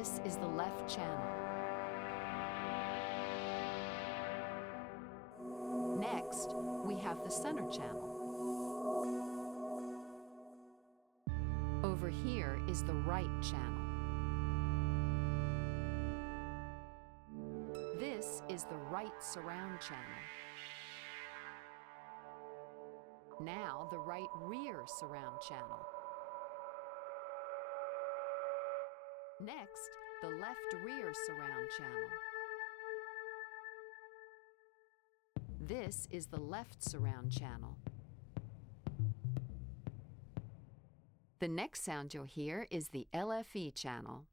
This is the left channel. Next, we have the center channel. Over here is the right channel. This is the right surround channel. Now the right rear surround channel. Next, the left rear surround channel. This is the left surround channel. The next sound you'll hear is the LFE channel.